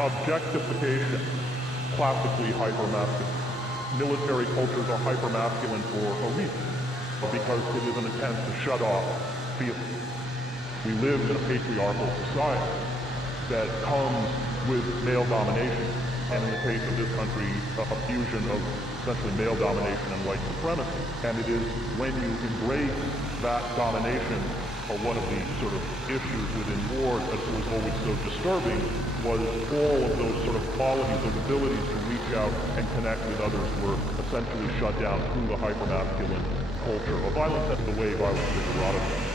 Objectification, classically hypermasculine. Military cultures are hypermasculine for a reason, because it is an attempt to shut off feelings. We live in a patriarchal society that comes with male domination, and in the case of this country, a fusion of essentially male domination and white supremacy. And it is when you embrace that domination, or one of the sort of issues within war that was always so disturbing was all of those sort of qualities and abilities to reach out and connect with others were essentially shut down through the hypermasculine culture of violence. That's the way violence is eroticized.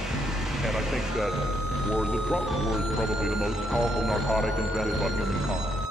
And I think that war is a drug. War is probably the most powerful narcotic invented by humankind.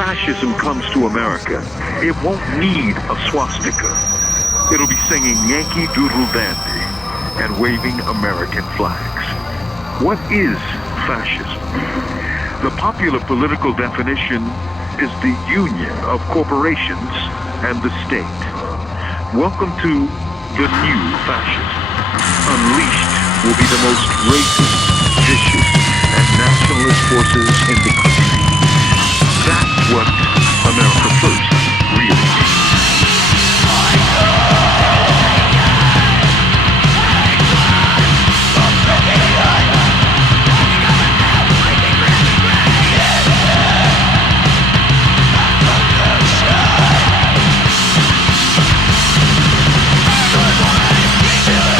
fascism comes to America, it won't need a swastika. It'll be singing Yankee Doodle Dandy and waving American flags. What is fascism? The popular political definition is the union of corporations and the state. Welcome to the new fascism. Unleashed will be the most racist, vicious, and nationalist forces in the country. That's what America First really is. Yeah.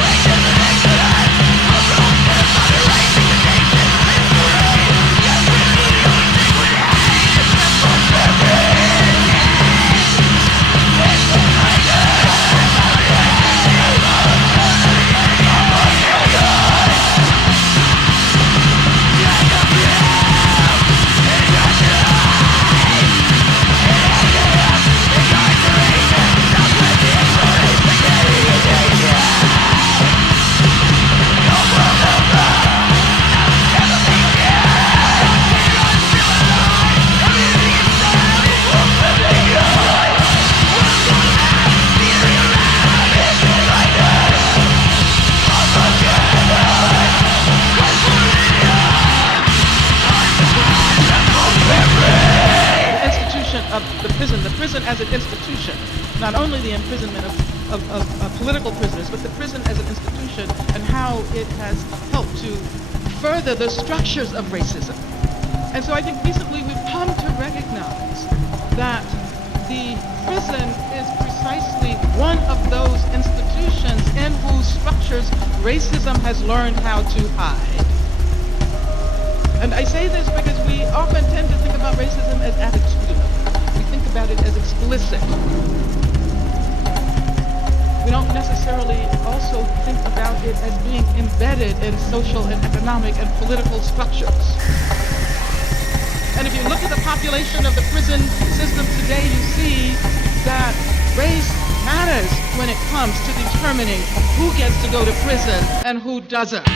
only the imprisonment of political prisoners, but the prison as an institution and how it has helped to further the structures of racism. And so I think recently we've come to recognize that the prison is precisely one of those institutions in whose structures racism has learned how to hide. And I say this because we often tend to think about racism as attitudinal. We think about it as explicit. We don't necessarily also think about it as being embedded in social and economic and political structures. And if you look at the population of the prison system today, you see that race matters when it comes to determining who gets to go to prison and who doesn't.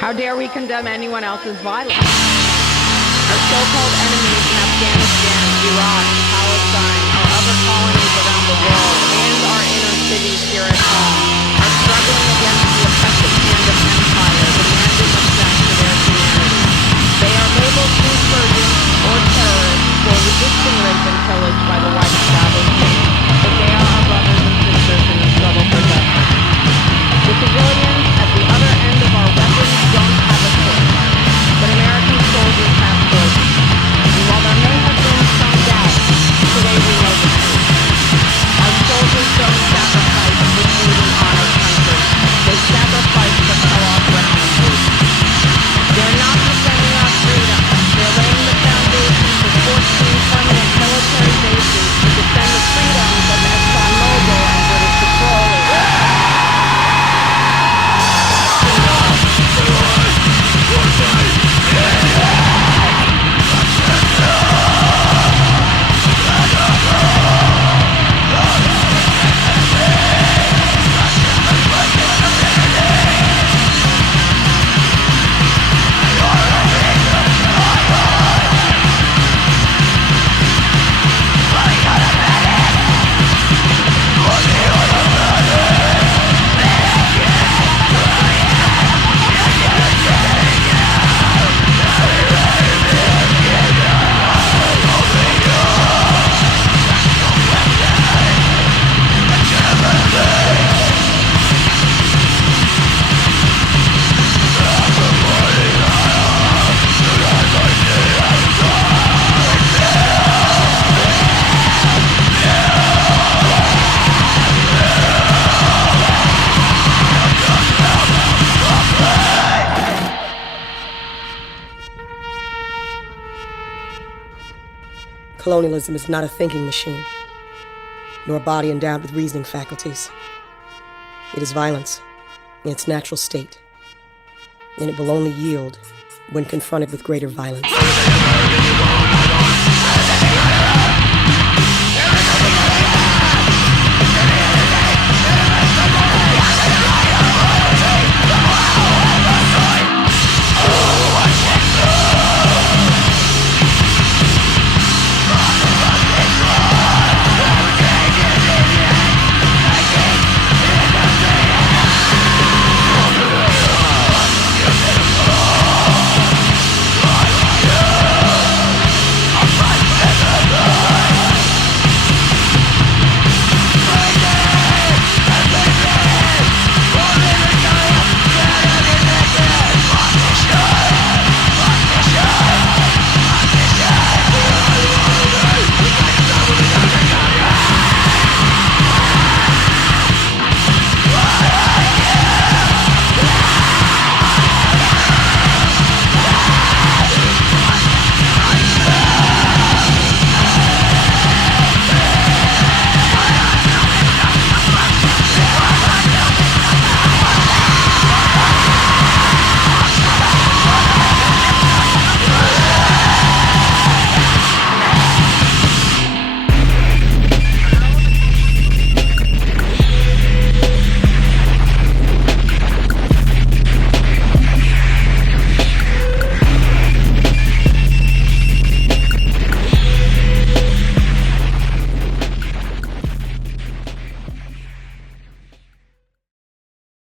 How dare we condemn anyone else's violence? Our so-called enemies in Afghanistan, Iraq, Palestine, our other colonies around the world, and our inner cities here at home are struggling against the oppressive hand of empire, demanding respect for their humanity. They are labeled insurgents or terrorists for resisting rape and pillage by the white establishment, but they are our brothers and Colonialism is not a thinking machine, nor a body endowed with reasoning faculties. It is violence in its natural state, and it will only yield when confronted with greater violence.